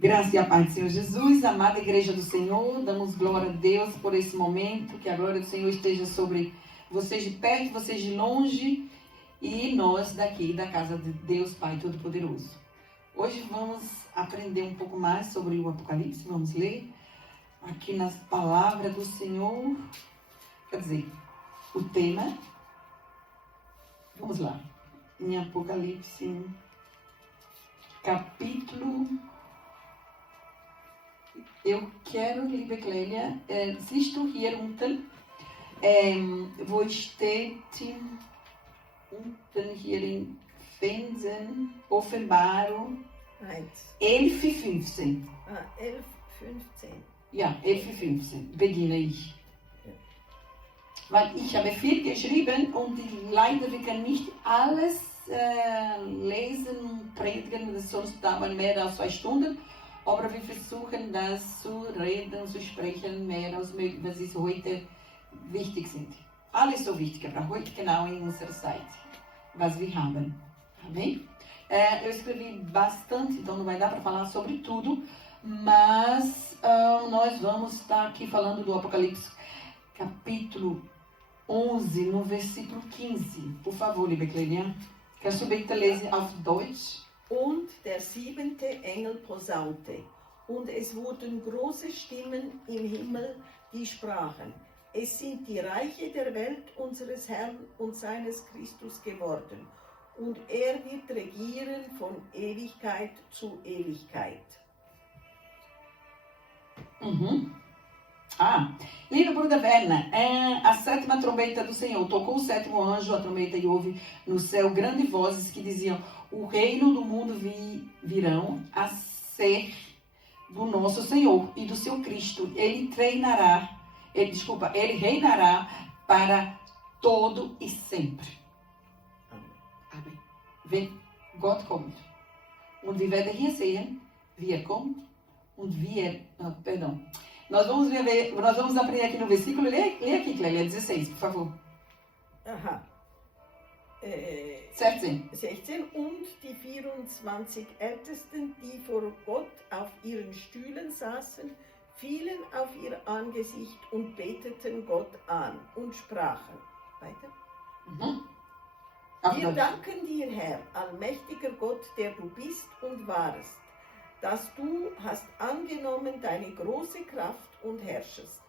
Graça e a paz do Senhor Jesus, amada igreja do Senhor, damos glória a Deus por esse momento, que a glória do Senhor esteja sobre vocês de perto, vocês de longe e nós daqui da casa de Deus Pai Todo-Poderoso. Hoje vamos aprender um pouco mais sobre o Apocalipse, vamos ler aqui nas palavras do Senhor, quer dizer, o tema. Vamos lá, em Apocalipse, capítulo... Eu quero, liebe Clélia, siehst du hier unten, wo steht unten hier in Fensen, Offenbarung, 11:15. 11:15. Ja, 11:15 beginne ich. Ja. Weil ich habe viel geschrieben und leider wir können nicht alles lesen und predigen, sonst dauern mehr als 2 Stunden. Aber wir versuchen das zu reden, zu sprechen, mehr als möglich, was ist heute wichtig sind. Alles so wichtig, aber heute genau in unserer Zeit, was wir haben. Amém? Eu escrevi bastante, então não vai dar para falar sobre tudo, mas nós vamos estar aqui falando do Apocalipse, capítulo 11, no versículo 15. Por favor, liebe Clélia. Kannst du bitte lesen auf Deutsch? Und der 7. Engel posaunte, und es wurden große Stimmen im Himmel, die sprachen: Es sind die Reiche der Welt unseres Herrn und seines Christus geworden, und er wird regieren von Ewigkeit zu Ewigkeit. Liebe Bruder Werner, a 7ª trombeta do Senhor tocou o 7º anjo, a trombeta, e houve no céu grandes vozes que diziam: o reino do mundo virão a ser do nosso Senhor e do seu Cristo. Ele reinará para todo e sempre. Amém. Wenn Gott kommt und wir werden hier sehen, wie er kommt und wie er... Nós vamos aprender aqui no versículo. Lê aqui, Clélia, 16, por favor. Aha. 16. Und die 24 Ältesten, die vor Gott auf ihren Stühlen saßen, fielen auf ihr Angesicht und beteten Gott an und sprachen. Weiter. Wir danken dir, Herr, allmächtiger Gott, der du bist und warst, dass du hast angenommen deine große Kraft und herrschest.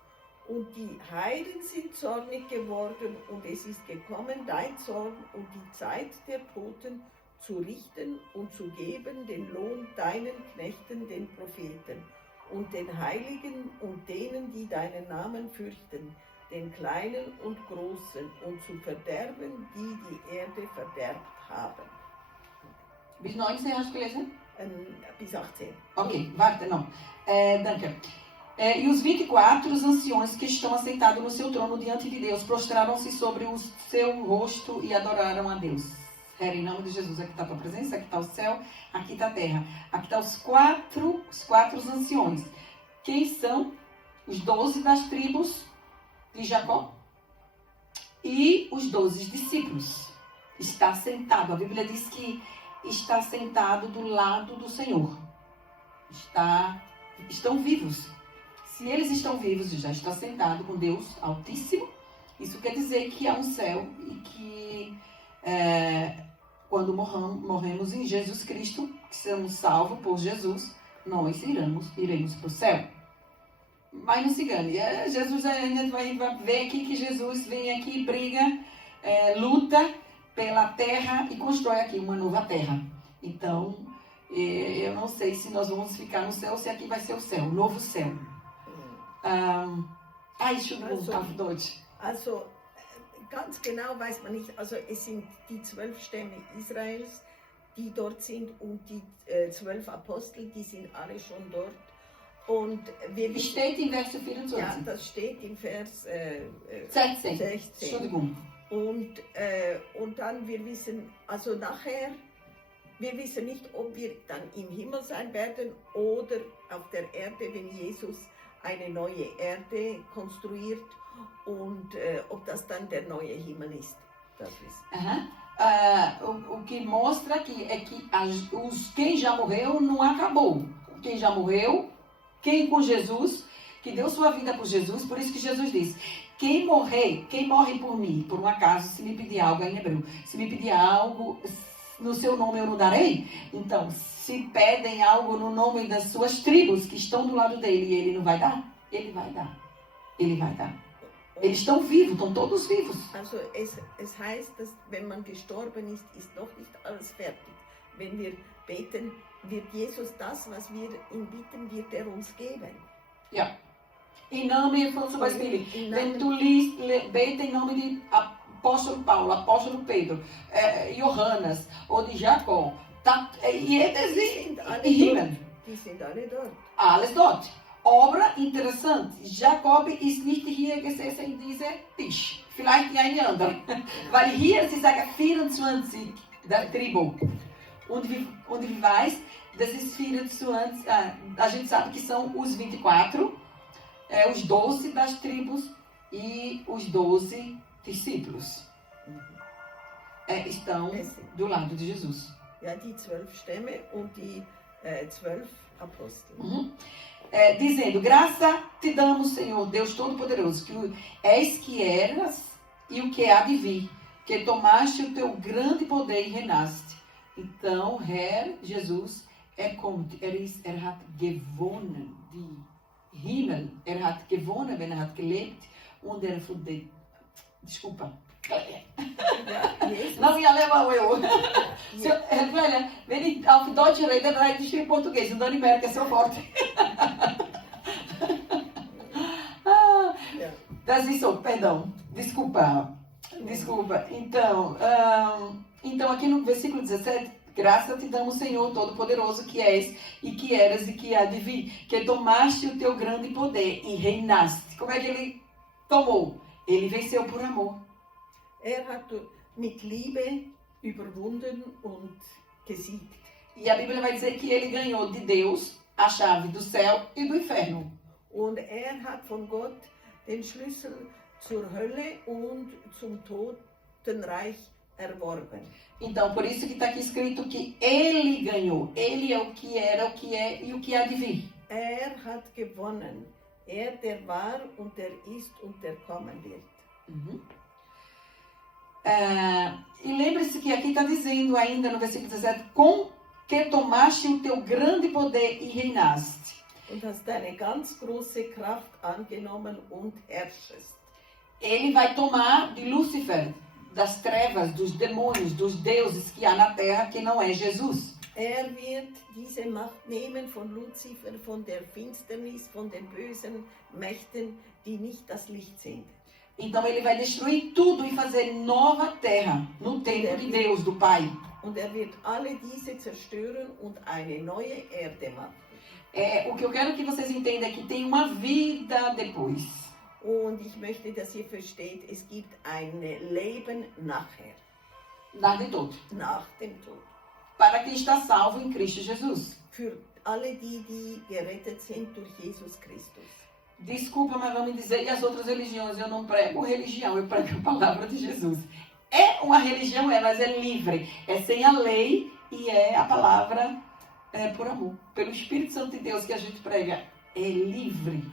Und die Heiden sind zornig geworden, und es ist gekommen dein Zorn und die Zeit der Toten zu richten und zu geben den Lohn deinen Knechten, den Propheten, und den Heiligen und denen, die deinen Namen fürchten, den Kleinen und Großen, und zu verderben, die die Erde verderbt haben. Bis 19 hast du gelesen? Bis 18. Ok, warte, não. Danke. E os 24, os anciões que estão assentados no seu trono diante de Deus, prostraram-se sobre o seu rosto e adoraram a Deus. Era em nome de Jesus. Aqui está a tua presença, aqui está o céu, aqui está a terra. Aqui estão os quatro anciões. Quem são? Os 12 das tribos de Jacó e os 12 discípulos. Está sentado. A Bíblia diz que está sentado do lado do Senhor. Estão vivos. Se eles estão vivos e já está sentado com Deus Altíssimo, isso quer dizer que há um céu e que quando morremos em Jesus Cristo, que somos salvos por Jesus, nós iremos para o céu. Mas não se engane, Jesus ainda vai ver aqui que Jesus vem aqui, briga, luta pela terra e constrói aqui uma nova terra. Então, eu não sei se nós vamos ficar no céu, se aqui vai ser o céu, o novo céu. Entschuldigung, auf Deutsch. Also, ganz genau weiß man nicht, also es sind die 12 Stämme Israels, die dort sind, und die 12 Apostel, die sind alle schon dort. Und steht in Vers 24. Ja, das steht in Vers 16. Entschuldigung. Und dann, wir wissen, also nachher, wir wissen nicht, ob wir dann im Himmel sein werden oder auf der Erde, wenn Jesus eine neue Erde konstruiert, und ob das dann der neue Himmel ist. Das ist. O que mostra aqui é que quem já morreu não acabou. quem já morreu, quem com Jesus, que deu sua vida por Jesus, por isso que Jesus disse, quem morre por mim, por um acaso, se me pedir algo, em hebreu, se me pedir algo no seu nome eu não darei, então, se pedem algo no nome das suas tribos, que estão do lado dele, e ele não vai dar, ele vai dar, ele vai dar. Eles estão vivos, estão todos vivos. Also es heißt, dass wenn man gestorben ist noch nicht alles fertig. Wenn wir beten, wird Jesus das, was wir ihm bitten, wird er uns geben. Ja. Em nome, falando sobre a Bíblia, wenn du liest, beta em nome de apóstolo Paulo, apóstolo Pedro, Johannes ou de Jacó, e eles em Himmel. Die sind alle dort. Alles dort. Obra interessant. Jakob ist nicht hier gesessen in diesem Tisch. Vielleicht in einem anderen. Weil hier sie sagen 24 der Tribo. Und wie weiß, das ist 24. A gente sabe que são os 24, os 12 das tribos e os 12 discípulos. Estão do lado de Jesus. Ja, die 12 Stämme und die 12 Apostel. Dizendo, graça te damos, Senhor, Deus Todo-Poderoso, que és que eras e o que há de vir, que tomaste o teu grande poder e reinaste. Então, Herr Jesus, kommt, hat gewonnen, die Himmel, hat gewonnen, wenn hat gelebt und von den, desculpa, não em alemão eu. Wenn ich auf Deutsch rede, dann rede ich in Português, und dann merke ich sofort. Das ist so, perdão, desculpa. Então aqui no versículo 17, graça te damos, Senhor Todo-Poderoso, que és e que eras e que há de vir, que tomaste o teu grande poder e reinaste. Como é que ele tomou? Ele venceu por amor. Hat mit Liebe überwunden und gesiegt. E a Bíblia vai dizer que ele ganhou de Deus a chave do céu e do inferno. Und hat von Gott den Schlüssel zur Hölle und zum Totenreich erworben. Então, por isso que está aqui escrito que ele ganhou. Ele é o que era, o que é e o que há de vir. Hat gewonnen. Der war und der ist und der kommen wird. E lembre-se que aqui está dizendo ainda no versículo 17, com que tomaste o teu grande poder e reinaste. Und hast deine ganz große Kraft angenommen und herrschest. Ele vai tomar de Lúcifer, das trevas, dos demônios, dos deuses que há na terra, que não é Jesus. Wird diese Macht nehmen von Luzifer, von der Finsternis, von den bösen Mächten, die nicht das Licht sind. Então ele vai destruir tudo e fazer nova terra no tempo de Deus, do Pai. Und wird alle diese zerstören und eine neue Erde machen. O que eu quero que vocês entendam é que tem uma vida depois. Und ich möchte, dass ihr versteht, es gibt ein Leben nachher. Nach dem Tod. Nach dem Tod. Para quem está salvo em Cristo Jesus. Für alle die gerettet sind durch Jesus Christus. Desculpa, mas vamos dizer, e as outras religiões? Eu não prego religião, eu prego a palavra de Jesus. É uma religião, mas é livre. É sem a lei e é a palavra por amor. Pelo Espírito Santo de Deus que a gente prega. É livre.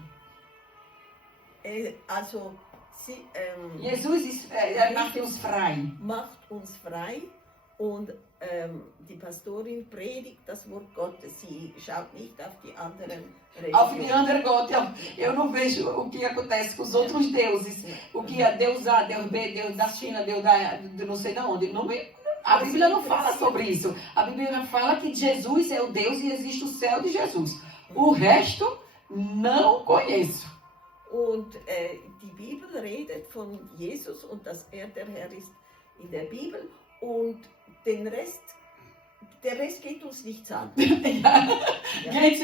Also, Jesus macht uns frei. Macht uns frei. Und die Pastorin predigt das Wort Gottes. Sie schaut nicht auf die anderen Religionen. Auf die anderen Gott. Eu não vejo o que acontece com os outros deuses. O que é Deus A, Deus B, Deus da China, Deus de não sei de onde. Não vê. A Bíblia não fala sobre isso. A Bíblia fala que Jesus é o Deus e existe o céu de Jesus. O resto, não conheço. Und die Bibel redet von Jesus und dass der Herr ist in der Bibel. Und der Rest geht uns nichts an. Gente,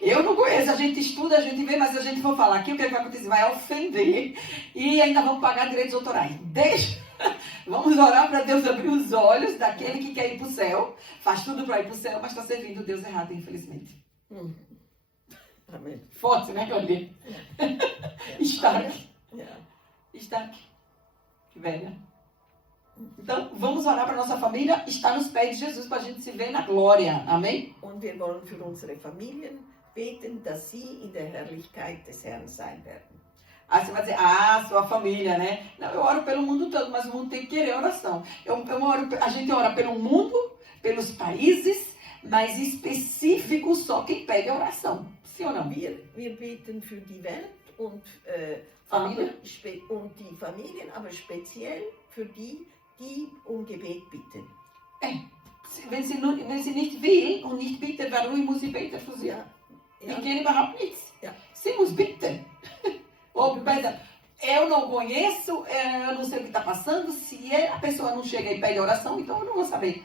eu não conheço. A gente estuda, a gente vê, mas se a gente for falar aqui, o que vai acontecer? Vai ofender e ainda vamos pagar direitos autorais. Vamos orar para Deus abrir os olhos daquele que quer ir para o céu. Faz tudo para ir para o céu, mas está servindo o Deus errado, infelizmente. Amém. Forte, né, Claudia? Stark. Stark. Velha. Então, vamos orar para nossa família estar nos pés de Jesus para a gente se ver na glória. Amém? Und wir wollen für unsere Familien beten, dass sie in der Herrlichkeit des Herrn sein werden. Aí você vai dizer, sua família, né? Não, eu oro pelo mundo todo, mas o mundo tem que querer oração. A gente ora pelo mundo, pelos países, mas específico só quem pede a oração. Sim ou não? Wir beten für die Welt und, Familie? und die Familien, aber speziell für die, die um Gebet bitten. Wenn sie nicht will und nicht bittet, warum muss sie beten für sie? Ja, Die gehen überhaupt nichts. Ja. Sie muss bitten. Eu não conheço, eu não sei o que está passando. Se a pessoa não chega e pede oração, então eu não vou saber.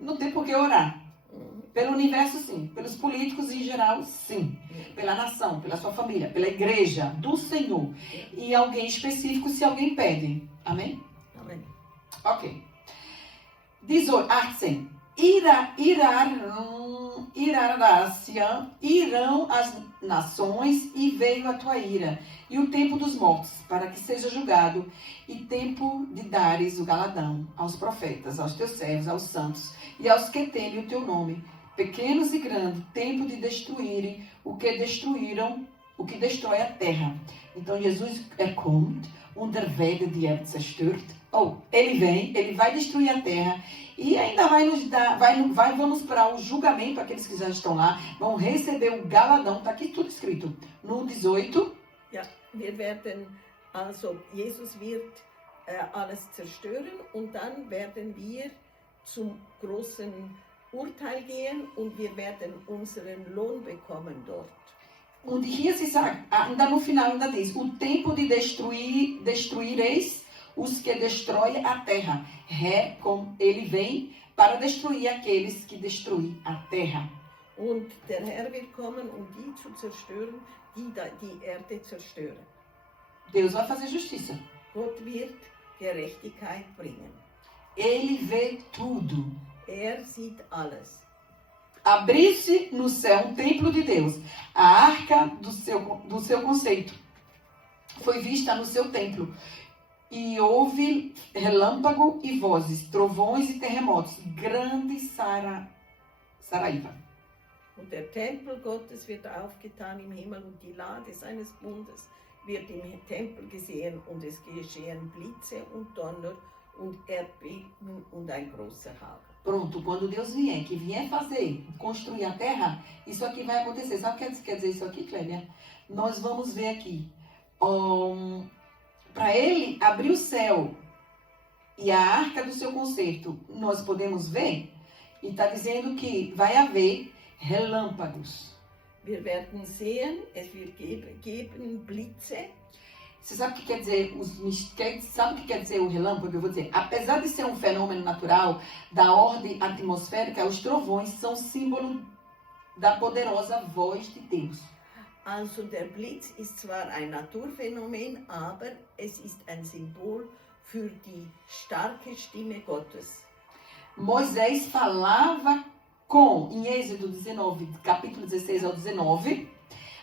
Não tem por que orar. Pelo universo, sim. Pelos políticos em geral, sim. Pela nação, pela sua família, pela igreja do Senhor. E alguém específico, se alguém pede. Amém? Amen. Ok. 18. Irão as nações e veio a tua ira, e o tempo dos mortos, para que seja julgado, e tempo de dares o galadão aos profetas, aos teus servos, aos santos, e aos que temem o teu nome, pequenos e grandes, tempo de destruírem o que destruíram, o que destrói a terra. Então Jesus kommt und er werde die Erde zerstört. Ele vem, ele vai destruir a terra e ainda vai nos dar, vamos para o julgamento, aqueles que já estão lá, vão receber o galadão, está aqui tudo escrito. No 18. Ja, wir werden, also Jesus wird alles zerstören und dann werden wir zum großen Urteil gehen und wir werden unseren Lohn bekommen dort. Und hier se sabe, ainda no final ainda diz, o tempo de destruireis os que destroem a terra. Ele vem para destruir aqueles que destruem a terra. Und der Herr wird kommen, um die zu zerstören, die die Erde zerstören. Deus vai fazer justiça. Gott wird Gerechtigkeit bringen. Ele vê tudo. Sieht alles. Abriu-se no céu um templo de Deus. A arca do seu conceito foi vista no seu templo. E houve relâmpago e vozes, trovões e terremotos, grande Saraiva. Und der Tempel Gottes wird aufgetan im Himmel und die Lade seines Bundes wird im Tempel gesehen und es geschehen Blitze und Donner und Erdbeben und ein großer Hagel. Pronto, quando Deus vier construir a terra, isso aqui vai acontecer. Sabe o que quer dizer isso aqui, Clélia? Nós vamos ver aqui. Para ele abrir o céu e a arca do seu concerto, nós podemos ver, e está dizendo que vai haver relâmpagos. Wir werden sehen, es wird geben Blitze. Você sabe o que quer dizer? Sabe o que quer dizer o relâmpago? Eu vou dizer, apesar de ser um fenômeno natural da ordem atmosférica, os trovões são símbolo da poderosa voz de Deus. Also der Blitz ist zwar ein Naturphänomen, aber es ist ein Symbol für die starke Stimme Gottes. Moisés falava em Êxodo 19, capítulo 16 ao 19,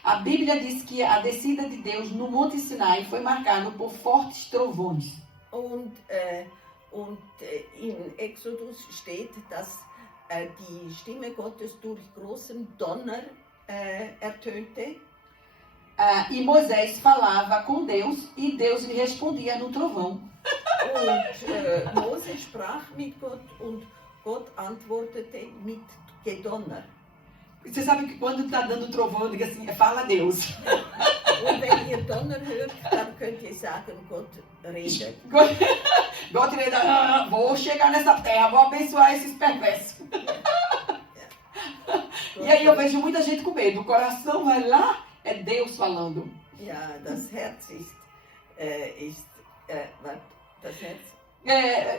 a Bíblia diz que a descida de Deus no Monte Sinai foi marcada por fortes trovões. Und in Exodus steht, dass die Stimme Gottes durch großen Donner ertönte. E Moisés falava com Deus e Deus lhe respondia no trovão. Und Mose sprach mit Gott und Gott antwortete mit Gedonner. Você sabe que quando está dando trovão, diga assim, fala Deus. Und wenn ihr Donner hört, dann könnt ihr sagen, Gott redet. Gott redet, vou chegar nessa terra, vou abençoar esses perversos. E aí eu vejo muita gente com medo. O coração vai lá, é Deus falando. Ja, das Herz das Herz.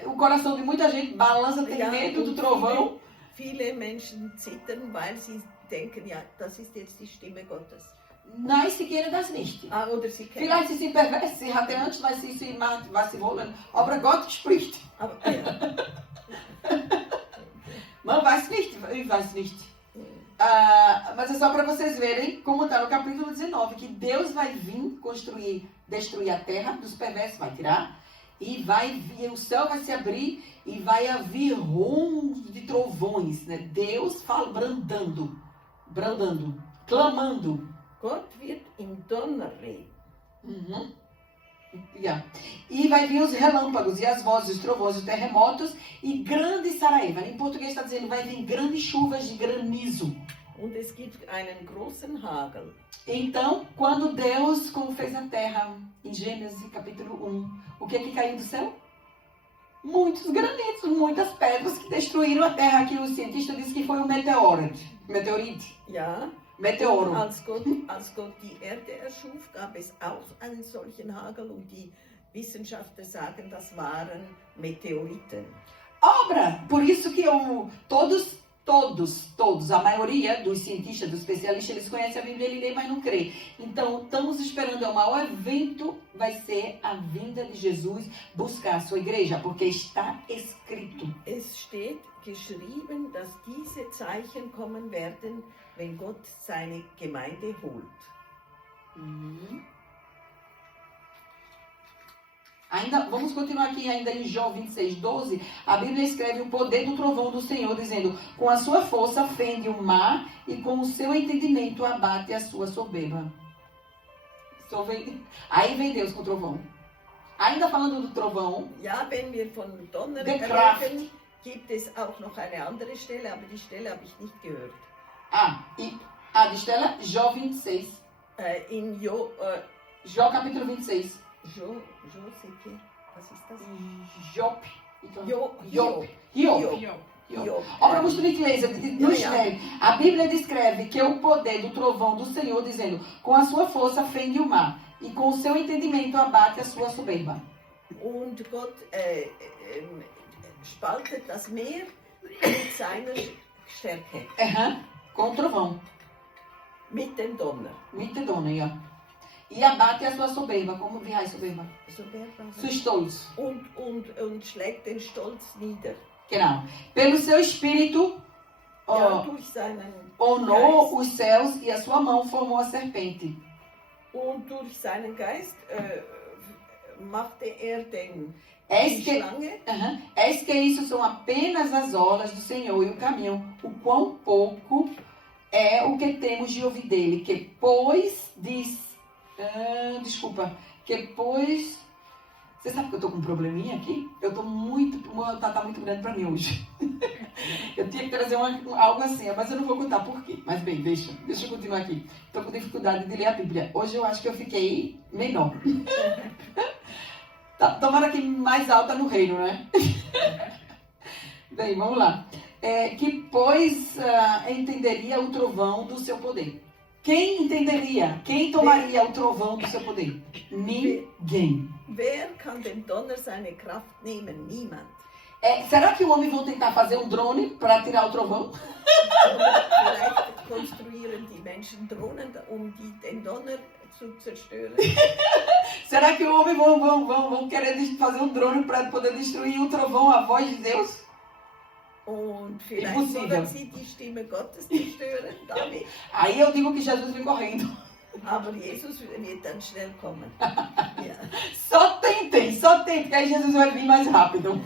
O coração de muita gente balança, tem medo do trovão. Viele Menschen zittern, weil sie denken, ja, das ist jetzt die Stimme Gottes. Nein, sie kennen das nicht. Oder sie kennen. Vielleicht sie sind pervers, sie hatte Angst, weil sie machen, was sie wollen. Aber Gott spricht. Aber, ja. Man weiß nicht, ich weiß nicht. Mas é só para vocês verem como está no capítulo 19, que Deus vai vir destruir a terra, dos perversos vai tirar, E o céu vai se abrir e vai haver rons de trovões, né? Deus fala, bradando, clamando. Gott wird im Donner reden. Uhum. Yeah. E vai vir os relâmpagos e as vozes, os trovões, os terremotos e grande saraíva. Em português está dizendo, vai vir grandes chuvas de granizo. Und es gibt einen großen Hagel. Então, quando Deus, como fez a terra, em Gênesis capítulo 1, o que caiu do céu? Muitos granitos, muitas pedras que destruíram a terra. Aqui os cientistas dizem que foi um meteorite. Ja. Meteoro. Und als Gott die Erde erschuf, gab es auch einen solchen Hagel und die Wissenschaftler sagen, das waren Meteoriten. Obra! Por isso que todos, a maioria dos cientistas, dos especialistas, eles conhecem a Bíblia, ele lê, mas não crê. Então, estamos esperando, o maior evento vai ser a vinda de Jesus buscar a sua igreja, porque está escrito. Es steht geschrieben, dass diese Zeichen kommen werden, wenn Gott seine Gemeinde holt. Vamos continuar aqui ainda em Jó 26:12. A Bíblia escreve o poder do trovão do Senhor, dizendo, com a sua força fende o mar e com o seu entendimento abate a sua soberba. Aí vem Deus com o trovão. Ainda falando do trovão. Ja, wenn wir von Donner reden, gibt es auch noch eine andere Stelle, aber die Stelle habe ich nicht gehört. De Stella, Jó 26. In Jó capítulo 26. Jó, sei que. Was ist das? Job. Ora, vamos para o inglês. A Bíblia descreve que é o poder do trovão do Senhor, dizendo, com a sua força fende o mar, e com o seu entendimento abate a sua soberba. Und Gott spaltet das Meer mit seiner Stärke. Com o trovão. Mit dem Donner. Ja. E abate a sua soberba. Como wie heißt soberba? Sua Stolz. Und schlägt den Stolz nieder. Genau. Pelo seu espírito, ornou os céus e a sua mão formou a serpente. Und durch seinen Geist machte die Schlange. Eis que isso são apenas as ordens do Senhor e o caminho, o quão pouco é o que temos de ouvir dele, que pois você sabe que eu tô com um probleminha aqui? Eu tô tá muito grande pra mim hoje. Eu tinha que trazer algo assim, mas eu não vou contar por quê. Mas bem, deixa eu continuar aqui. Tô com dificuldade de ler a Bíblia. Hoje eu acho que eu fiquei menor. Tomara que mais alta no reino, né? Bem, vamos lá. Que pois entenderia o trovão do seu poder. Quem entenderia? Quem tomaria o trovão do seu poder? Ninguém. Wer kann dem Donner seine Kraft nehmen? Niemand. Será que o homem vai tentar fazer um drone para tirar o trovão? Vielleicht konstruieren die Menschen Drohnen, den Donner zu zerstören. Será que o homem vão querer fazer um drone para poder destruir o trovão, a voz de Deus? Und vielleicht wollen sie die Stimme Gottes zerstören, damit. Aí eu digo que Jesus vem correndo. Aber Jesus wird dann schnell kommen. Ja. Só tentem, que aí Jesus vai vir mais rápido.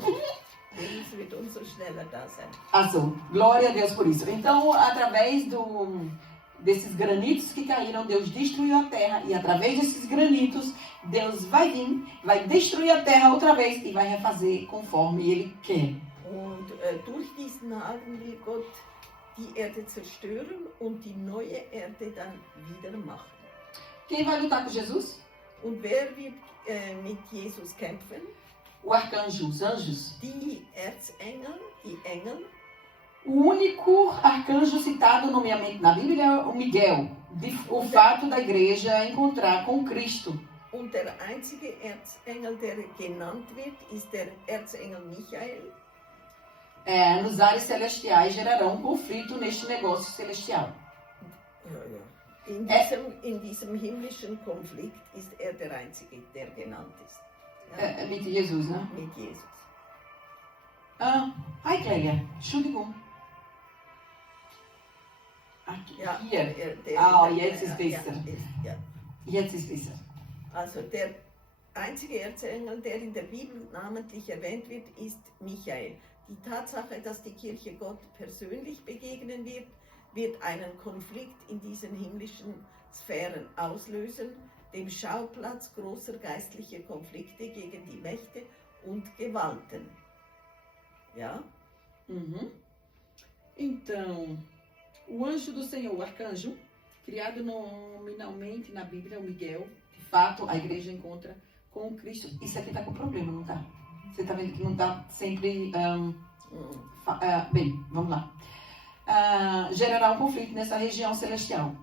Jesus wird umso schneller da sein. Azul. Glória a Deus por isso. Então, através desses granitos que caíram, Deus destruiu a terra. E através desses granitos, Deus vai vir, vai destruir a terra outra vez e vai refazer conforme Ele quer. Und durch diesen Haken will Gott die Erde zerstören und die neue Erde dann wieder machen. Quem vai lutar com Jesus? Und wer wird mit Jesus kämpfen? O arcanjo, os anjos. Die Erzengel, die Engel. O único arcanjo citado nomeadamente na Bíblia é o Miguel. O fato da igreja encontrar com Cristo. Und der einzige Erzengel, der genannt wird, ist der Erzengel Michael. Nos ares celestiais gerarão um conflito neste negócio celestial. In diesem himmlischen Konflikt ist der Einzige, der genannt ist. Ja. Mit Jesus, ne? Mit Jesus. Hi, Clélia. Entschuldigung. Ja, hier. Jetzt ist besser. Ja. Jetzt ist besser. Also der einzige Erzengel, der in der Bibel namentlich erwähnt wird, ist Michael. Die Tatsache, dass die Kirche Gott persönlich begegnen wird, wird einen Konflikt in diesen himmlischen Sphären auslösen, dem Schauplatz großer geistlicher Konflikte gegen die Mächte und Gewalten. Ja? Uhum. Então, o anjo do Senhor, o arcanjo, criado nominalmente na Bíblia, o Miguel, de fato, a igreja encontra com o Cristo. Isso aqui está com problema, não está? Você está vendo que não está sempre... bem, vamos lá. Gerará um conflito nessa região celestial.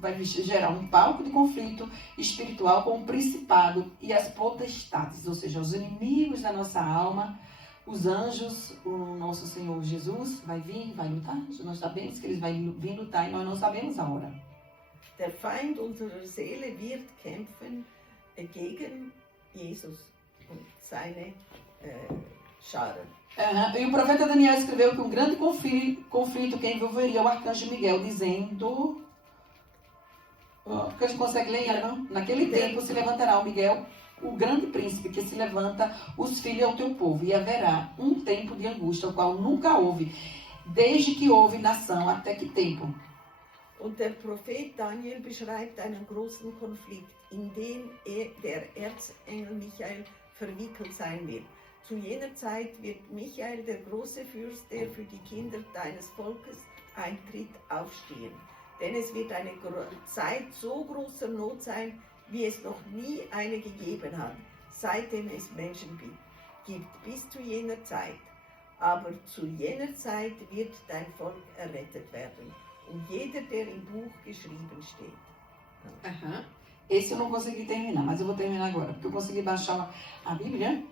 Vai gerar um palco de conflito espiritual com o principado e as potestades, ou seja, os inimigos da nossa alma, os anjos, o nosso Senhor Jesus vai vir, vai lutar. Nós sabemos que eles vão vir lutar e nós não sabemos a hora. Der Feind unserer Seele wird kämpfen gegen Jesus und seine Scharen. E o profeta Daniel escreveu que um grande conflito que envolveria o arcanjo Miguel, dizendo... Porque a gente consegue ler em alemão? Naquele tempo se levantará o Miguel, o grande príncipe que se levanta, os filhos ao teu povo, e haverá um tempo de angústia, o qual nunca houve, desde que houve nação até que tempo. Und der Prophet Daniel beschreibt einen großen Konflikt, in den der Erzengel Michael verwickelt sein wird. Zu jener Zeit wird Michael, der große Fürst, der für die Kinder deines Volkes eintritt, aufstehen. Denn es wird eine Zeit so großer Not sein, wie es noch nie eine gegeben hat, seitdem es Menschen gibt, bis zu jener Zeit. Aber zu jener Zeit wird dein Volk errettet werden. Und jeder, der im Buch geschrieben steht. Esse eu não consegui terminar, mas eu vou terminar agora, porque eu consegui baixar a Bíblia.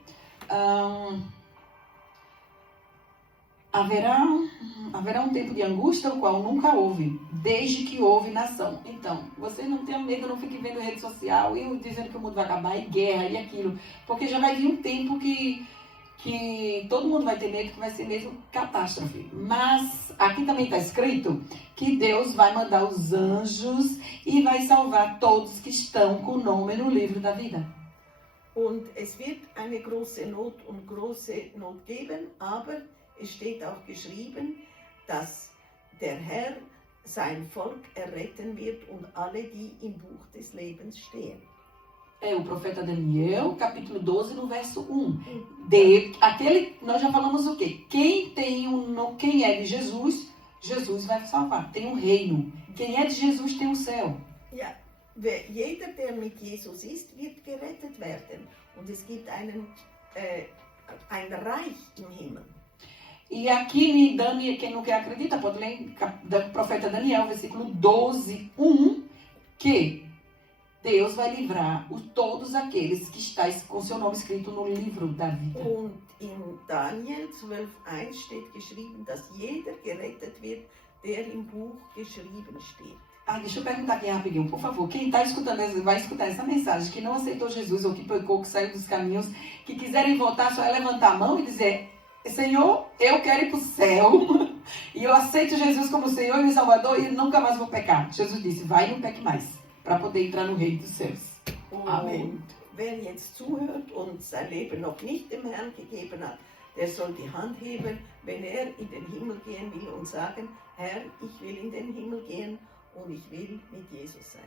Haverá um tempo de angústia, o qual nunca houve, desde que houve nação. Então, vocês não tenham medo, não fiquem vendo rede social e dizendo que o mundo vai acabar, e guerra, e aquilo. Porque já vai vir um tempo que todo mundo vai ter medo, que vai ser mesmo catástrofe. Mas aqui também está escrito que Deus vai mandar os anjos e vai salvar todos que estão com o nome no livro da vida. Und es wird eine große Not und große Not geben, aber es steht auch geschrieben, dass der Herr sein Volk erretten wird und alle, die im Buch des Lebens stehen. É o profeta Daniel, capítulo 12, no verso 1. Nós já falamos o quê? Quem é de Jesus, Jesus vai salvar. Tem um reino. Quem é de Jesus tem o céu. Ja, jeder, der mit Jesus ist, wird gerettet werden. Und es gibt ein Reich im Himmel. E aqui em Daniel, quem não quer acredita, pode ler o profeta Daniel, versículo 12, 1, que Deus vai livrar todos aqueles que estão com seu nome escrito no livro da vida. Und in Daniel 12,1 steht geschrieben, dass jeder gerettet wird, der im Buch geschrieben steht. Deixa eu perguntar aqui rapidinho, por favor. Quem está escutando, vai escutar essa mensagem, que não aceitou Jesus, ou que pecou, que saiu dos caminhos, que quiserem voltar, só é levantar a mão e dizer: Senhor, eu quero ir para o céu, e eu aceito Jesus como Senhor e meu Salvador, e nunca mais vou pecar. Jesus disse: vai e não peque mais, para poder entrar no reino dos céus. Amém. Wer jetzt zuhört und sein Leben noch nicht dem Herrn gegeben hat, der soll die Hand heben, wenn in den Himmel gehen will und sagen: Herr, ich will in den Himmel gehen und ich will mit Jesus sein.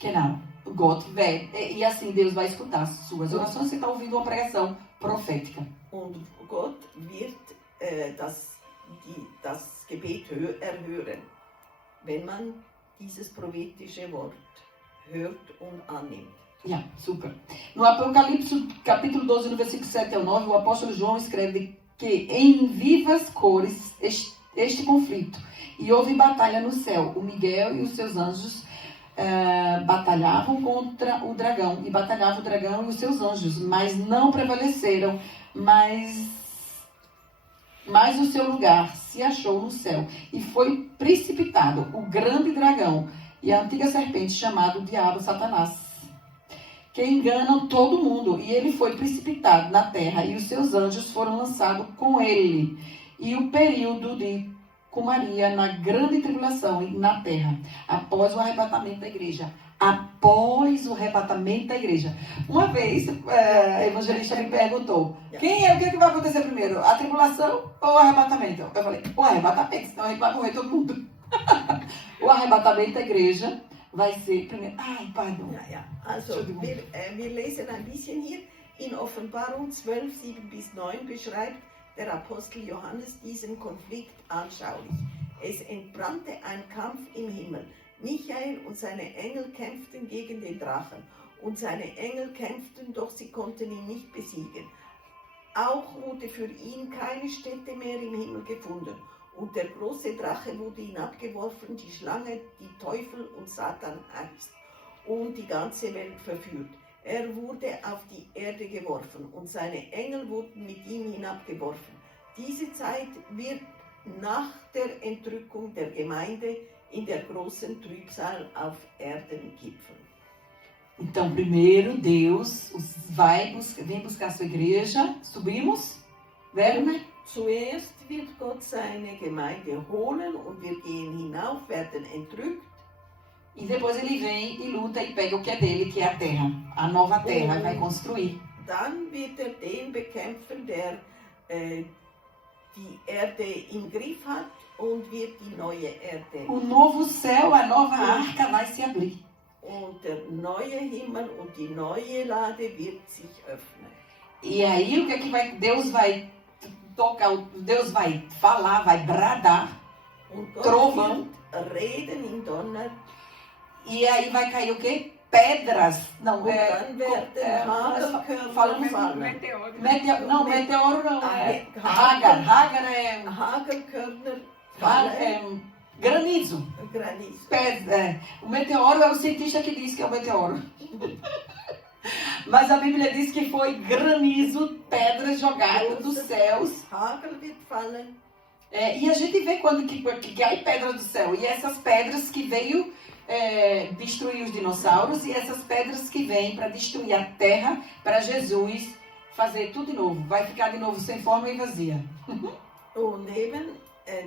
Genau. Gott wird, e assim Deus vai escutar as suas orações. Você está ouvindo uma pregação profética. Und Gott wird das Gebet erhören, wenn man dieses prophetische Wort hört und annimmt. Ja, super. No Apocalipse, capítulo 12, no versículo 7 ao 9, o apóstolo João escreve que em vivas cores este conflito. E houve batalha no céu. O Miguel e os seus anjos batalhavam contra o dragão. E batalhava o dragão e os seus anjos. Mas não prevaleceram. Mas o seu lugar se achou no céu. E foi precipitado o grande dragão e a antiga serpente, chamado Diabo, Satanás, que enganam todo mundo. E ele foi precipitado na terra. E os seus anjos foram lançados com ele. E o período de com Maria na grande tribulação na terra, após o arrebatamento da igreja. após o arrebatamento da igreja. Uma vez, a evangelista me perguntou, o que é que vai acontecer primeiro? A tribulação ou o arrebatamento? Eu falei, o arrebatamento, senão a gente vai morrer todo mundo. O arrebatamento da igreja vai ser primeiro. Ai, pardon. Ja. Also, wir lesen ein bisschen hier. In Offenbarung 12, 7-9 beschreibt der Apostel Johannes diesen Konflikt anschaulich. Es entbrannte ein Kampf im Himmel. Michael und seine Engel kämpften gegen den Drachen. Und seine Engel kämpften, doch sie konnten ihn nicht besiegen. Auch wurde für ihn keine Stätte mehr im Himmel gefunden. Und der große Drache wurde hinabgeworfen, die Schlange, die Teufel und Satan heißt, und die ganze Welt verführt. Er wurde auf die Erde geworfen und seine Engel wurden mit ihm hinabgeworfen. Diese Zeit wird nach der Entrückung der Gemeinde in der großen Trübsal auf Erden gipfeln. Então, primeiro, Deus vem buscar a sua igreja. Subimos? Werner? Zuerst wird Gott seine Gemeinde holen und wir gehen hinauf, werden entrückt. E depois ele vem e luta e pega o que é dele, que é a terra. A nova terra, vai construir. Dann wird er den bekämpfen, der die Erde im Griff hat und wird die neue Erde. O novo céu, a nova arca vai se abrir. Und der neue Himmel und die neue Lade wird sich öffnen. E aí o que é que vai? Deus vai tocar, Deus vai falar, vai bradar, trovão. Reden in Donner. E aí vai cair o quê? Pedras. Não, falando Meteoro. Meteoro não. Hagar é Hagelkörner. granizo. Granizo. O meteoro é o cientista que diz que é o meteoro. Mas a Bíblia diz que foi granizo, pedras jogadas dos céus. Hagel wird fallen. E a gente vê quando que cai pedras do céu. E essas pedras que veio destruir os dinossauros, e essas pedras que vêm para destruir a terra, para Jesus fazer tudo de novo. Vai ficar de novo sem forma e vazia. Und eben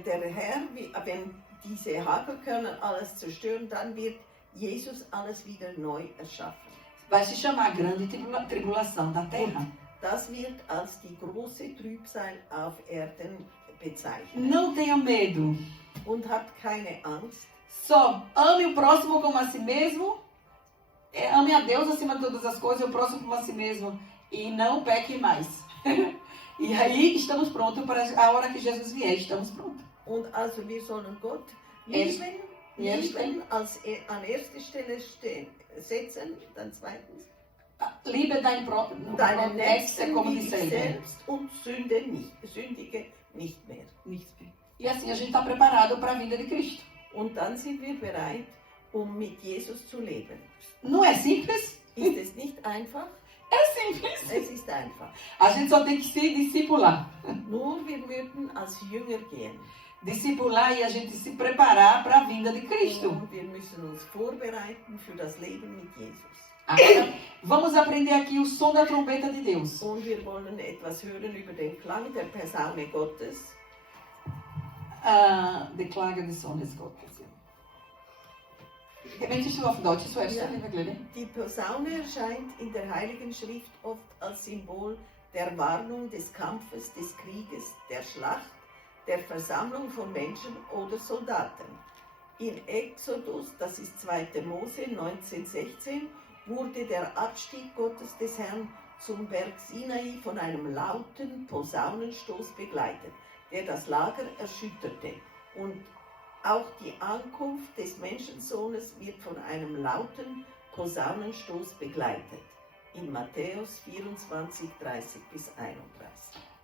der Herr, wenn diese Hagelkörner alles zerstören, dann wird Jesus alles wieder neu erschaffen. Vai se chamar grande tribulação da terra. Das wird als die große Trübsal auf Erden bezeichnet. Não tenha medo. Und habt keine Angst. Só ame o próximo como a si mesmo. Ame a Deus acima de todas as coisas, e o próximo como a si mesmo. E não peque mais. E aí estamos prontos para a hora que Jesus vier. Estamos prontos. Und also wir sollen Gott lieben an erster Stelle setzen, dann zweitens. Liebe deinen Nächsten como dich selbst und sündige nicht mehr. E assim a gente está preparado para a vinda de Cristo. Und dann sind wir bereit, mit Jesus zu leben. Não é simples? Ist es nicht einfach? É simples. Es ist einfach. A gente só tem que se discipular. Nur wir würden als Jünger gehen. Discipular e a gente se preparar para a vinda de Cristo. Und wir müssen uns vorbereiten für das Leben mit Jesus. Agora, vamos aprender aqui o som da trombeta de Deus. Und wir wollen etwas hören über den Klang der Posaune Gottes. Die Klage des Sohnes Gottes. Möchtest du auf Deutsch zuerst erklären? Die Posaune erscheint in der Heiligen Schrift oft als Symbol der Warnung des Kampfes, des Krieges, der Schlacht, der Versammlung von Menschen oder Soldaten. In Exodus, das ist 2. Mose 19,16, wurde der Abstieg Gottes des Herrn zum Berg Sinai von einem lauten Posaunenstoß begleitet, der das Lager erschütterte. Und auch die Ankunft des Menschensohnes wird von einem lauten Posaunenstoß begleitet. In Matthäus 24, 30-31.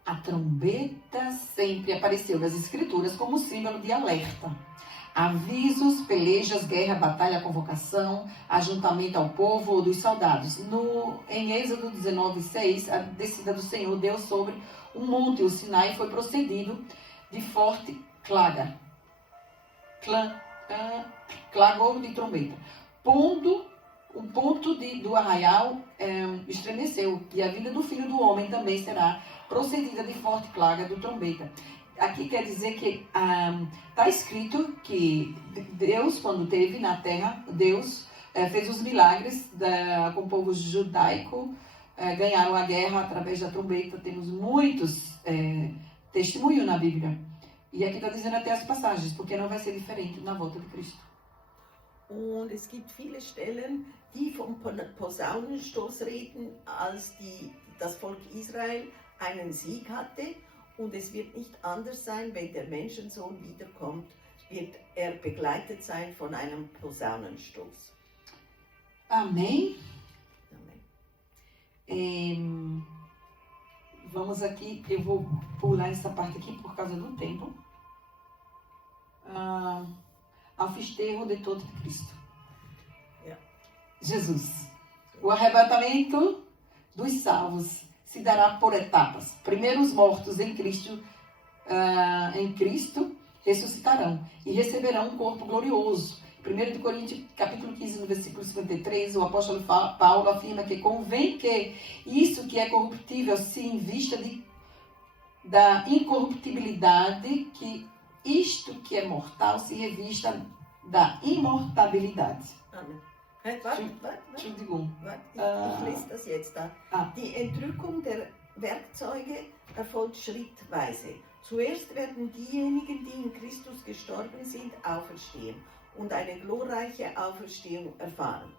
A trombeta sempre apareceu nas Escrituras como símbolo de alerta. Avisos, pelejas, guerra, batalha, convocação, ajuntamento ao povo ou dos soldados. Em Êxodo 19:6, a descida do Senhor deu sobre um monte, o Sinai, foi procedido de forte clagor de trombeta. O ponto do arraial estremeceu, e a vida do Filho do Homem também será procedida de forte claga do trombeta. Aqui quer dizer que está escrito que Deus, quando esteve na terra, Deus fez os milagres com o povo judaico, ganharam a guerra através da trombeta. Temos muitos testemunhos na Bíblia. E aqui está dizendo até as passagens, porque não vai ser diferente na volta de Cristo. Und es gibt viele Stellen, die vom Posaunenstoß reden, als das Volk Israel einen Sieg hatte. Und es wird nicht anders sein, wenn der Menschensohn wiederkommt, wird er begleitet sein von einem Posaunenstoß. Amém? Amen. Vamos aqui, eu vou pular essa parte aqui por causa do tempo. Ao desterro de todo Cristo. Yeah. Jesus. O arrebatamento dos salvos se dará por etapas. Primeiro os mortos em Cristo ressuscitarão e receberão um corpo glorioso. 1 Coríntios, capítulo 15, no versículo 53, o apóstolo Paulo afirma que convém que isso que é corruptível se invista da incorruptibilidade, que isto que é mortal se revista da imortabilidade. Amen. Hey, warte. Entschuldigung. Ich lese das jetzt da. Die Entrückung der Werkzeuge erfolgt schrittweise. Zuerst werden diejenigen, die in Christus gestorben sind, auferstehen und eine glorreiche Auferstehung erfahren.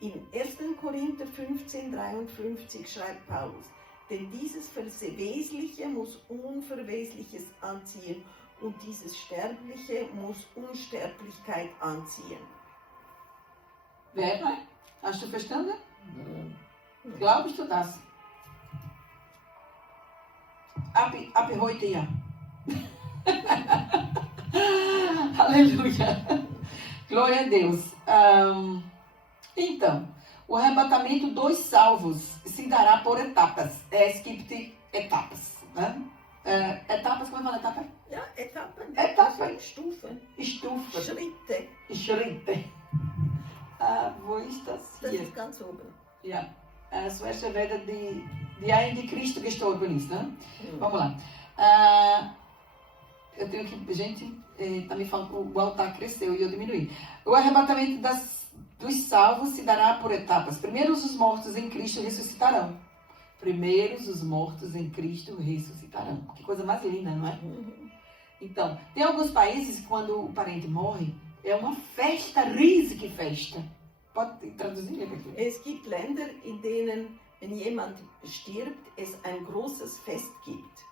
In 1. Korinther 15,53 schreibt Paulus, denn dieses Verwesliche muss Unverwesliches anziehen und dieses Sterbliche muss Unsterblichkeit anziehen. Wer? Hast du verstanden? Glaubst du das? Ab heute ja. Aleluia. Glória a Deus. Então, o arrebatamento dos salvos se dará por etapas. Es gibt etapas. Né? Etapas, como fala etapa? Ja, Etappen. Etappen. Stufen. Stufen. Schritte. Wo ist das Das hier? ist ganz oben. Ja. Zuerst werden die einen, die Cristo gestorben ist, né? Vamos lá. Eu tenho que... Gente, tá me falando, o altar cresceu e eu diminuí. O arrebatamento dos salvos se dará por etapas. Primeiro os mortos em Cristo ressuscitarão. Primeiros os mortos em Cristo ressuscitarão. Que coisa mais linda, não é? Então, tem alguns países que quando o parente morre, é uma festa, riesige festa. Pode traduzir? Es gibt Länder, in denen, wenn jemand stirbt, es ein großes Fest gibt.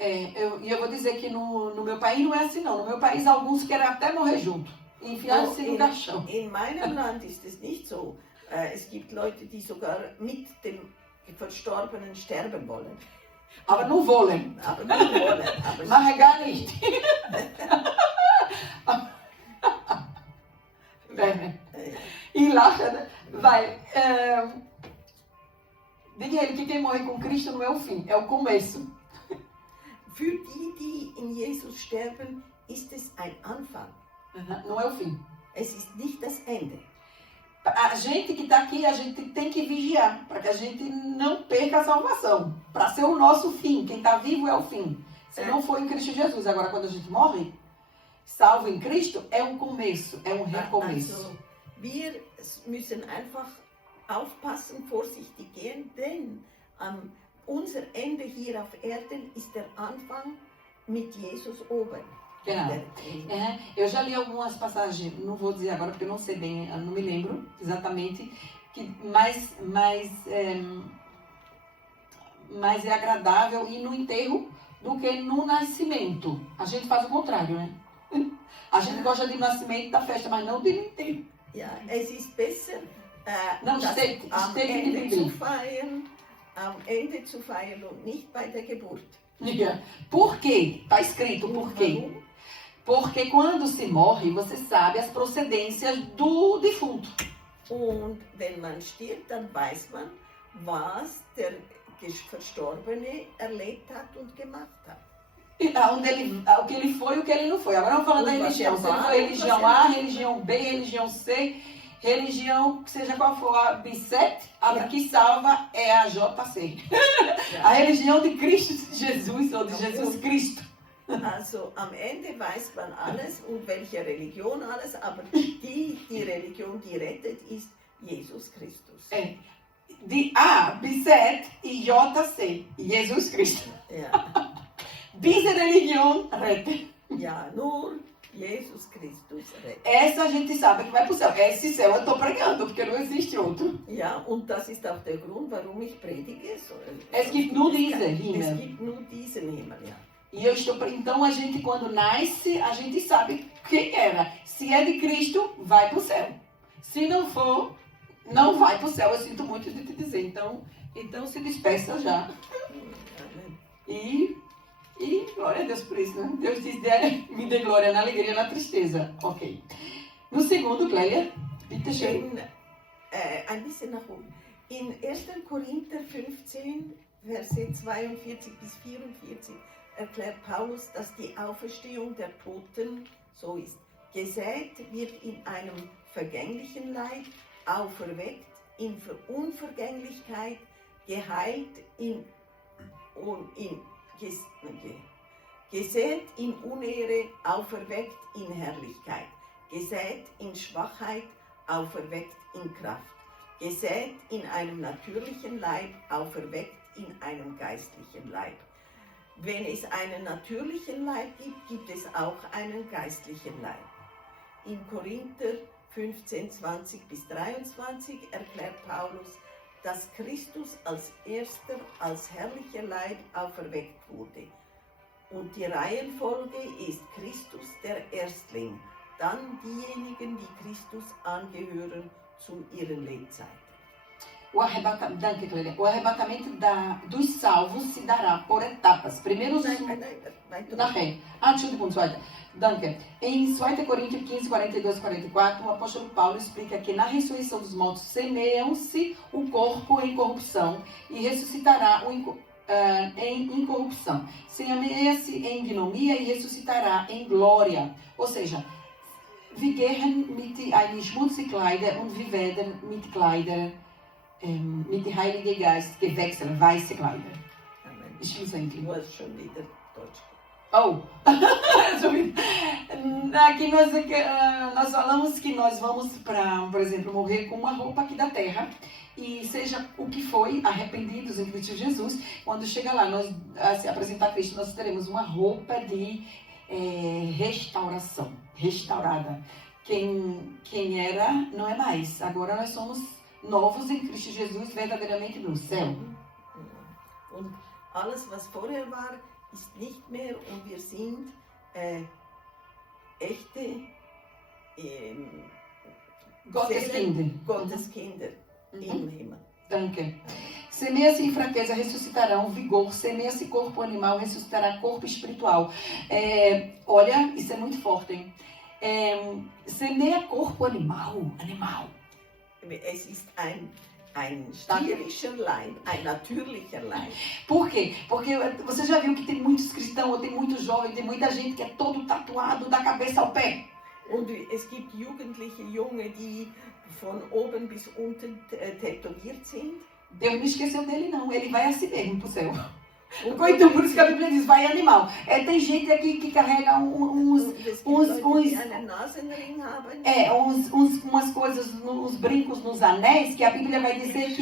Eu vou dizer que no meu país não é assim não. No meu país alguns querem até morrer junto. Enfiar-se no caixão. In meinem Land ist es nicht so. Es gibt Leute, die sogar mit dem Verstorbenen sterben wollen. Aber não wollen. Aber nicht wollen. Aber Mas gar nicht. E lá, vai. Diga ele que quem morre com Cristo não é o fim, é o começo. Für die in Jesus sterben, ist es ein Anfang. Não é o fim. Es ist nicht das Ende. A gente que está aqui, a gente tem que vigiar, para que a gente não perca a salvação. Para ser o nosso fim. Quem está vivo é o fim. Se não for em Cristo Jesus. Agora, quando a gente morre, salvo em Cristo, é um começo, é um recomeço. Also, wir müssen einfach aufpassen, vorsichtig gehen, denn unser Ende hier auf Erden ist der Anfang mit Jesus oben. Genau. Eu já li algumas passagens, não vou dizer agora porque eu não sei bem, não me lembro exatamente, que mais é agradável ir no enterro do que no nascimento. A gente faz o contrário, né? A gente gosta de nascimento da festa, mas não de enterro. Ja, es ist besser, Não, das steht am in Ende der zu Bibel. feiern, am Ende zu feiern und nicht bei der Geburt. Por quê? Está escrito por quê? Warum? Porque quando se morre, você sabe as procedências do defunto. Und wenn man stirbt, dann weiß man, was der Verstorbene erlebt hat und gemacht hat. O que ele foi e o que ele não foi. Agora vamos falar da religião. Se ele foi religião A, religião B, religião C, religião, seja qual for a B7, a que salva é a JC. A religião de Cristo Jesus, ou de Jesus Cristo. Also am Ende weiß man alles und welche Religion alles, aber die Religion, die rettet, ist Jesus Christus. É, de A, B, Z e J, C. Jesus Cristo. Ja, Diese Religion reta. ja, nur Jesus Christus rettet. Essa a gente sabe que vai pro céu. Esse céu eu tô pregando, porque não existe outro. Ja, und das ist auch der Grund, warum ich predige. Es gibt nur diese Es Himmel. gibt nur diesen Himmel, ja. E eu estou, então a gente quando nasce, a gente sabe quem era. Se é de Cristo, vai pro céu. Se não for, não vai pro céu. Eu sinto muito de te dizer. Então se despeça já. Amen. E glória a Deus por isso, né? Deus diz, me dê glória na alegria e na tristeza. Ok. No segundo, Clélia, bitte schön. Ein bisschen nach oben. In 1. Korinther 15, Verse 42 bis 44 erklärt Paulus, dass die Auferstehung der Toten so ist. Gesät wird in einem vergänglichen Leib, auferweckt in Unvergänglichkeit, geheilt gesät in Unehre, auferweckt in Herrlichkeit, gesät in Schwachheit, auferweckt in Kraft, gesät in einem natürlichen Leib, auferweckt in einem geistlichen Leib. Wenn es einen natürlichen Leib gibt, gibt es auch einen geistlichen Leib. In Korinther 15, 20 bis 23 erklärt Paulus, dass Christus als erster, als herrlicher Leib auferweckt wurde. Und die Reihenfolge ist Christus der Erstling, dann diejenigen, die Christus angehören zu ihren Lebzeiten. O arrebatamento dos salvos se dará por etapas. Primeiro Nein. Entschuldigung, zweite. Danke. Em 2 Coríntios 15, 42 e 44, o apóstolo Paulo explica que na ressurreição dos mortos semeiam-se o corpo em corrupção e ressuscitará em incorrupção. Semeia-se em ignomia e ressuscitará em glória. Ou seja, wir gehen mit einem Schmutzkleider und wir werden mit Kleider mit dem Heiligen Geist gewechselt, weiße Kleider. Amen. Schlussendlich. Du hast schon wieder Deutsch. Oh! Aqui nós falamos que nós vamos, por exemplo, morrer com uma roupa aqui da terra. E seja o que foi, arrependidos em Cristo Jesus, quando chega lá, nós se apresentar a Cristo, nós teremos uma roupa de restauração, restaurada. Quem era, não é mais. Agora nós somos novos em Cristo Jesus, verdadeiramente no céu. Und alles, was vorher war, ist nicht mehr und wir sind echte Gotteskinder. Gotteskinder im Himmel. Danke. Semeia-se em fraqueza, ressuscitarão vigor. Semeia-se corpo animal, ressuscitará corpo espiritual. Olha, isso é muito forte, hein? Semeia corpo animal. Es ist ein tierischer Leib, ein natürlicher Leib. Por quê? Porque você já viu que tem muitos cristãos, ou tem muitos jovens, tem muita gente que é todo tatuado da cabeça ao pé. Und es gibt Jugendliche, Junge, die von oben bis unten tätowiert sind. Deus não esqueceu dele, não. Ele vai assim mesmo pro céu. Então, por isso que a Bíblia diz, vai animal. Tem gente aqui que carrega umas coisas, uns brincos nos anéis, que a Bíblia vai dizer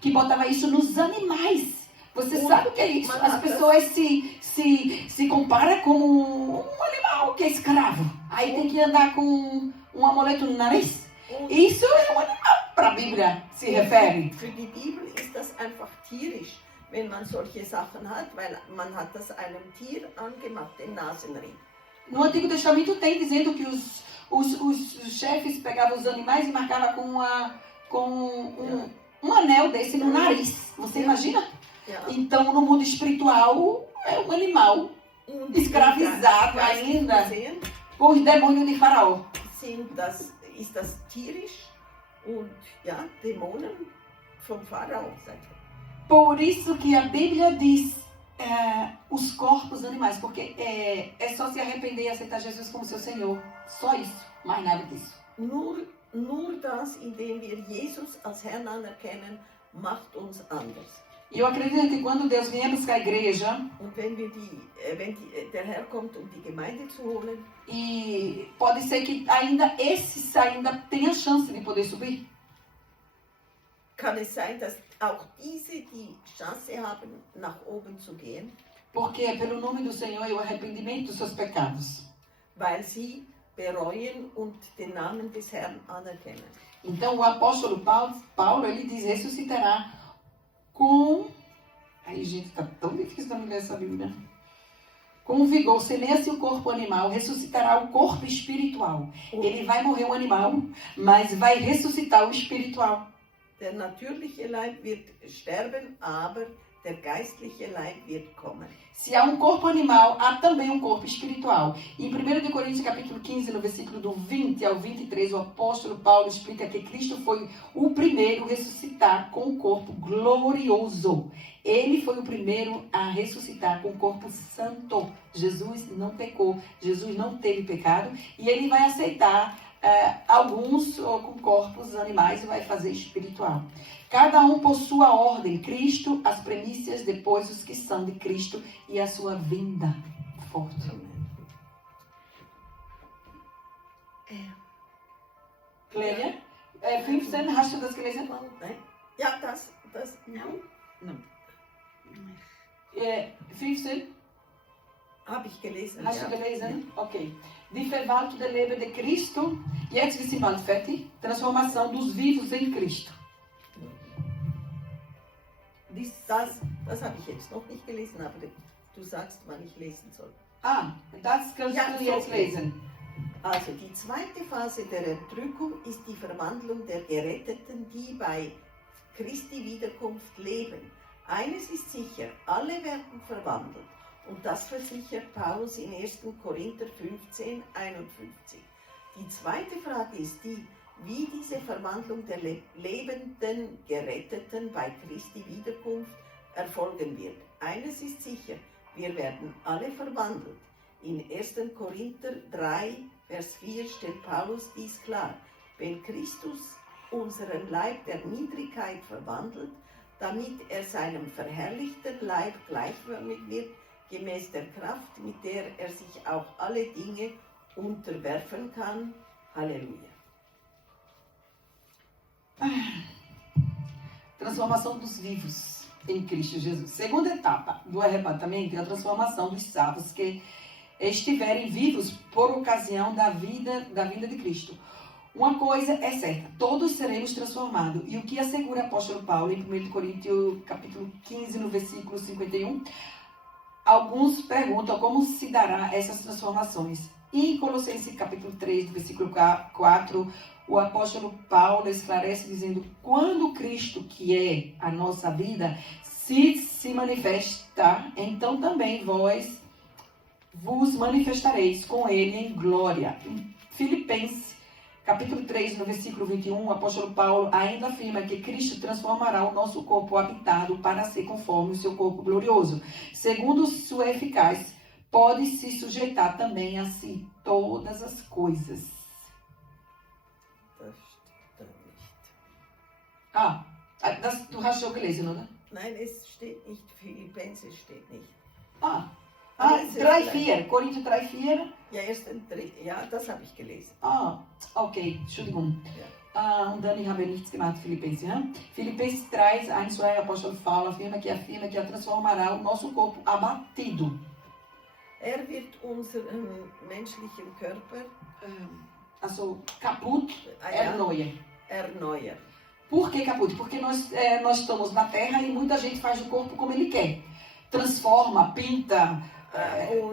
que botava isso nos animais. Você sabe o que é isso? As pessoas se comparam com um animal que é escravo. Aí tem que andar com um amuleto no nariz. Isso é um animal para a Bíblia se refere. Für die Bibel ist das einfach tierisch, wenn man solche Sachen hat, weil man hat das einem Tier angemacht, den Nasenring. No Antigo Testamento tem dizendo que os chefes pegavam os animais e marcavam com um anel desse no nariz. Você imagina? Então, no mundo espiritual, é um animal escravizado ainda por os demônios de Faraó. Ist das tierisch und Dämonen vom Pharao. Por isso que a Bíblia diz os corpos animais, porque é só se arrepender e aceitar Jesus como seu Senhor. Só isso, mais nada disso. Nur das, indem wir Jesus als Herrn anerkennen, macht uns anders. E eu acredito que quando Deus vier buscar a igreja, Und wenn der Herr kommt, um die Gemeinde zu holen, e pode ser que ainda esses ainda tenha chance de poder subir. kann es sein, dass auch diese die Chance haben, nach oben zu gehen, Porque é pelo nome do Senhor e o arrependimento dos seus pecados. weil sie bereuen und den Namen des Herrn anerkennen. Então o apóstolo Paulo ele diz, ressuscitará com... Ai, gente, tá tão difícil de ler essa Bíblia. Com vigor, semelha-se o corpo animal, ressuscitará o corpo espiritual. Ele vai morrer o animal, mas vai ressuscitar o espiritual. Der natürliche Leib wird sterben, aber der geistliche Leib wird kommen. Se há um corpo animal, há também um corpo espiritual. Em 1 de Coríntios capítulo 15, no versículo do 20 ao 23, o apóstolo Paulo explica que Cristo foi o primeiro a ressuscitar com um corpo glorioso. Ele foi o primeiro a ressuscitar com um corpo santo. Jesus não pecou, Jesus não teve pecado. E ele vai aceitar alguns com corpos animais e vai fazer espiritual. Cada um por sua ordem, Cristo, as premissas, depois os que são de Cristo e a sua vinda forte. Clélia, 15, hast du das gelesen? Nein? Ja, das, Não? Não. 15, Habe ich gelesen. hast ja. du gelesen? Ok. Die Verwaltung do Leben de Cristo, jetzt wir sind bald fertig, transformação dos vivos em Cristo. Das habe ich jetzt noch nicht gelesen, aber du sagst, wann ich lesen soll. Ah, das kannst Ja, du jetzt okay. lesen. Also die zweite Phase der Entrückung ist die Verwandlung der Geretteten, die bei Christi Wiederkunft leben. Eines ist sicher, alle werden verwandelt. Und das versichert Paulus in 1. Korinther 15, 51. Die zweite Frage ist die, wie diese Verwandlung der lebenden Geretteten bei Christi Wiederkunft erfolgen wird. Eines ist sicher, wir werden alle verwandelt. In 1. Korinther 3, Vers 4 stellt Paulus dies klar. Wenn Christus unseren Leib der Niedrigkeit verwandelt, damit er seinem verherrlichten Leib gleichförmig wird, gemäß der Kraft, mit der er sich auch alle Dinge unterwerfen kann. Halleluja. Transformação dos vivos em Cristo Jesus. Segunda etapa do arrebatamento é a transformação dos salvos que estiverem vivos por ocasião da vinda de Cristo. Uma coisa é certa, todos seremos transformados. E o que assegura o apóstolo Paulo em 1 Coríntios capítulo 15, no versículo 51, alguns perguntam como se dará essas transformações. E em Colossenses capítulo 3, versículo 4, o apóstolo Paulo esclarece dizendo, quando Cristo, que é a nossa vida, se manifestar, então também vós vos manifestareis com ele em glória. Em Filipenses capítulo 3, no versículo 21, o apóstolo Paulo ainda afirma que Cristo transformará o nosso corpo habitado para ser conforme o seu corpo glorioso. Segundo sua eficácia, pode se sujeitar também a si todas as coisas. Das steht da nicht. Ah, du hast schon gelesen, oder? Nein, es steht nicht, Philippenses steht nicht. Ah, 3,4, Coríntios 3,4. Ja, das habe ich gelesen. Ah, ok, Entschuldigung. Dani habe nichts gemacht, Filipenses. Né? Filipenses 3:1, o apóstolo Paulo afirma que transformará o nosso corpo abatido. Er wird unseren menschlichen Körper Also, kaputt, erneuern. erneuern. Por que kaputt? Porque nós estamos na Terra e muita gente faz o corpo como ele quer. Transforma, pinta,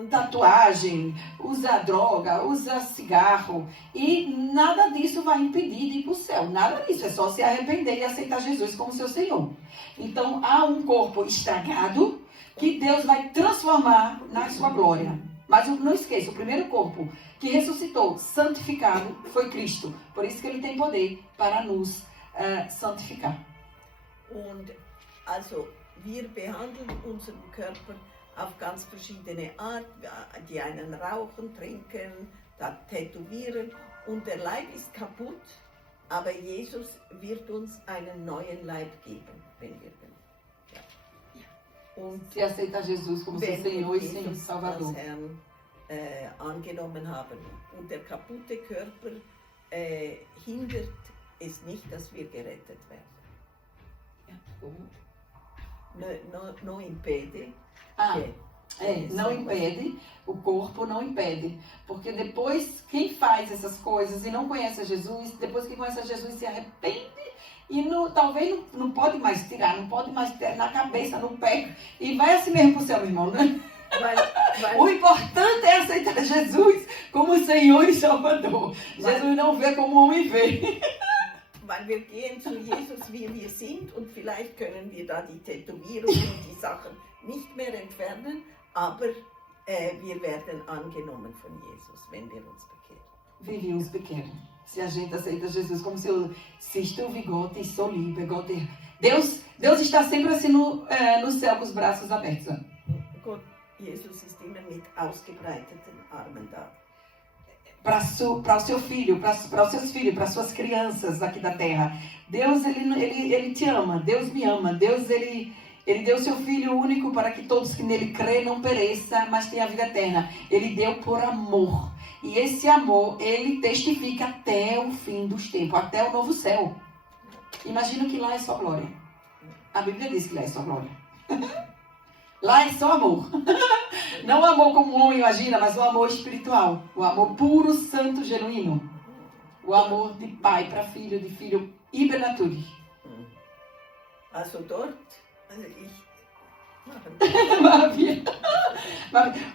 tatuagem, usa droga, usa cigarro. E nada disso vai impedir de ir para o céu. Nada disso. É só se arrepender e aceitar Jesus como seu Senhor. Então, há um corpo estragado que Deus vai transformar na sua glória. Mas não esqueça, o primeiro corpo que ressuscitou, santificado, foi Cristo. Por isso que ele tem poder para nos santificar. Und also wir behandeln unseren Körper auf ganz verschiedene Art. Die einen rauchen, trinken, tätowieren und der Leib ist kaputt, aber Jesus wird uns einen neuen Leib geben, wenn wir Und Se aceitar Jesus como seu wenn Senhor wir e Senhor Jesus Salvador. als Herrn angenommen haben. Und der kaputte Körper hindert es nicht, dass wir gerettet werden. Não impede. Ah, que não impede, o corpo não impede. Porque depois, quem faz essas coisas e não conhece a Jesus, depois que conhece a Jesus se arrepende e talvez não pode mais tirar, não pode mais ter na cabeça, no pé, e vai assim mesmo pro céu, meu irmão, né? O importante é aceitar Jesus como Senhor e Salvador. Jesus não vê como o homem vê. Weil wir gehen zu Jesus, wie wir sind, und vielleicht können wir da die Tätowierungen und die Sachen nicht mehr entfernen, aber wir werden angenommen von Jesus, wenn wir uns bekehren. Vive uns pequenos. Se a gente aceita Jesus como seu, se estou vigote e sou livre, Deus está sempre assim no céu com os braços abertos. Gott, Jesus ist immer mit ausgebreiteten Armen da. Para o seu filho, para os seus filhos, para suas crianças aqui da terra. Deus, ele te ama. Deus me ama. Deus, ele deu seu Filho único para que todos que nele crê não pereça, mas tenha a vida eterna. Ele deu por amor. E esse amor, ele testifica até o fim dos tempos, até o novo céu. Imagina que lá é só glória. A Bíblia diz que lá é só glória. Lá é só amor. Não o amor como o homem imagina, mas o amor espiritual. O amor puro, santo, genuíno. O amor de pai para filho, de filho Übernaturlich. Also dort, Maravilha.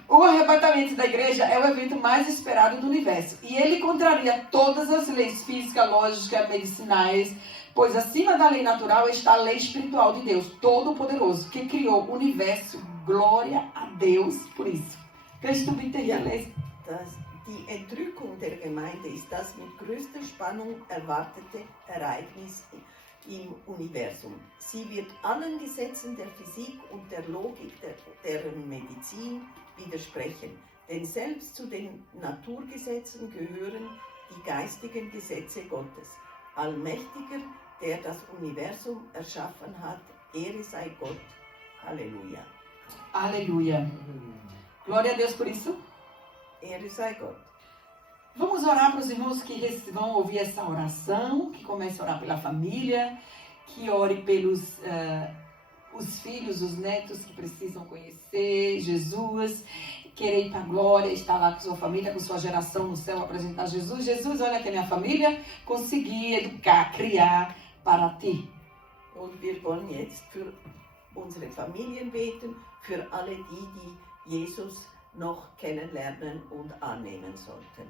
O arrebatamento da igreja é o evento mais esperado do universo. E ele contraria todas as leis físicas, lógicas, medicinais, pois acima da lei natural está a lei espiritual de Deus, Todo-Poderoso, que criou o universo. Glória a Deus por isso. Die Entrückung der Gemeinde ist das mit größter Spannung erwartete Ereignis im Universum. Sie wird allen Gesetzen der Physik und der Logik der Medizin widersprechen, denn selbst zu den Naturgesetzen gehören die geistigen Gesetze Gottes. Allmächtiger, der das Universum erschaffen hat, Ehre sei Gott. Halleluja. Aleluia. Glória a Deus por isso. Ehre sei Gott. Vamos orar para os irmãos que vão ouvir essa oração, que comece a orar pela família, que ore pelos os filhos, os netos que precisam conhecer Jesus, querer ir para a glória, estar lá com sua família, com sua geração no céu, apresentar Jesus. Jesus, olha que a minha família consegui educar, criar para ti. Und wir wollen jetzt für unsere Familien beten, für alle die Jesus noch kennenlernen und annehmen sollten.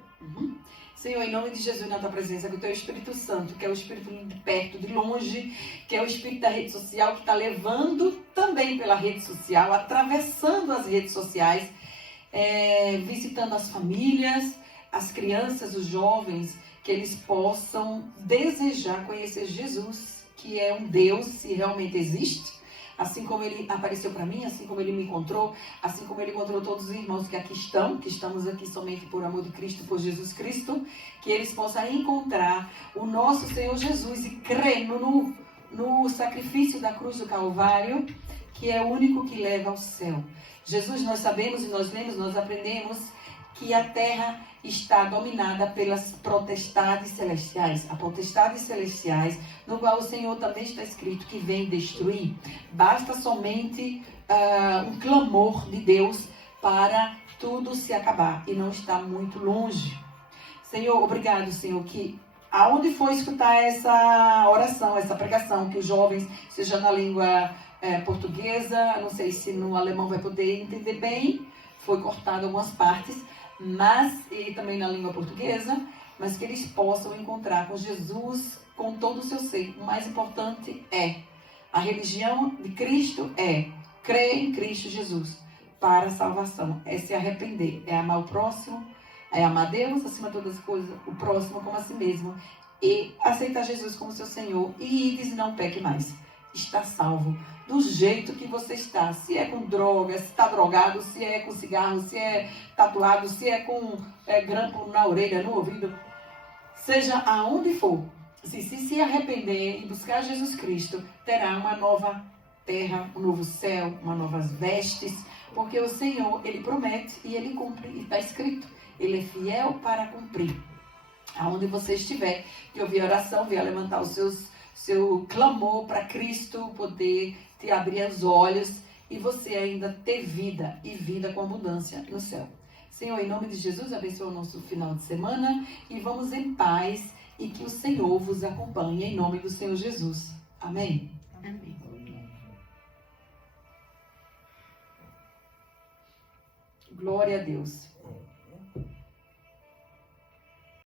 Senhor, em nome de Jesus, na tua presença, com o teu Espírito Santo, que é o Espírito de perto, de longe, que é o Espírito da rede social, que está levando também pela rede social, atravessando as redes sociais, visitando as famílias, as crianças, os jovens, que eles possam desejar conhecer Jesus, que é um Deus, se realmente existe, assim como ele apareceu para mim, assim como ele me encontrou, assim como ele encontrou todos os irmãos que aqui estão, que estamos aqui somente por amor de Cristo, por Jesus Cristo, que eles possam encontrar o nosso Senhor Jesus e crer no sacrifício da cruz do Calvário, que é o único que leva ao céu. Jesus, nós sabemos e nós lemos, nós aprendemos que a terra está dominada pelas potestades celestiais. As potestades celestiais, no qual o Senhor também está escrito que vem destruir. Basta somente um clamor de Deus para tudo se acabar. E não está muito longe. Senhor, obrigado, Senhor, que aonde for escutar essa oração, essa pregação, que os jovens, seja na língua portuguesa, não sei se no alemão vai poder entender bem, foi cortado algumas partes, mas e também na língua portuguesa, mas que eles possam encontrar com Jesus com todo o seu ser. O mais importante é a religião de Cristo, crer em Cristo Jesus para a salvação, é se arrepender, é amar o próximo, é amar Deus acima de todas as coisas, o próximo como a si mesmo, e aceitar Jesus como seu Senhor, e ides e não peque mais. Está salvo do jeito que você está, se é com droga, se está drogado, se é com cigarro, se é tatuado, se é com grampo na orelha, no ouvido, seja aonde for, se arrepender e buscar Jesus Cristo, terá uma nova terra, um novo céu, uma novas vestes, porque o Senhor, Ele promete e Ele cumpre, e está escrito, Ele é fiel para cumprir. Aonde você estiver, que ouvir a oração, venha levantar seu clamor para Cristo poder te abrir os olhos e você ainda ter vida e vida com abundância no céu. Senhor, em nome de Jesus, abençoa o nosso final de semana e vamos em paz e que o Senhor vos acompanhe em nome do Senhor Jesus. Amém? Amém. Glória a Deus.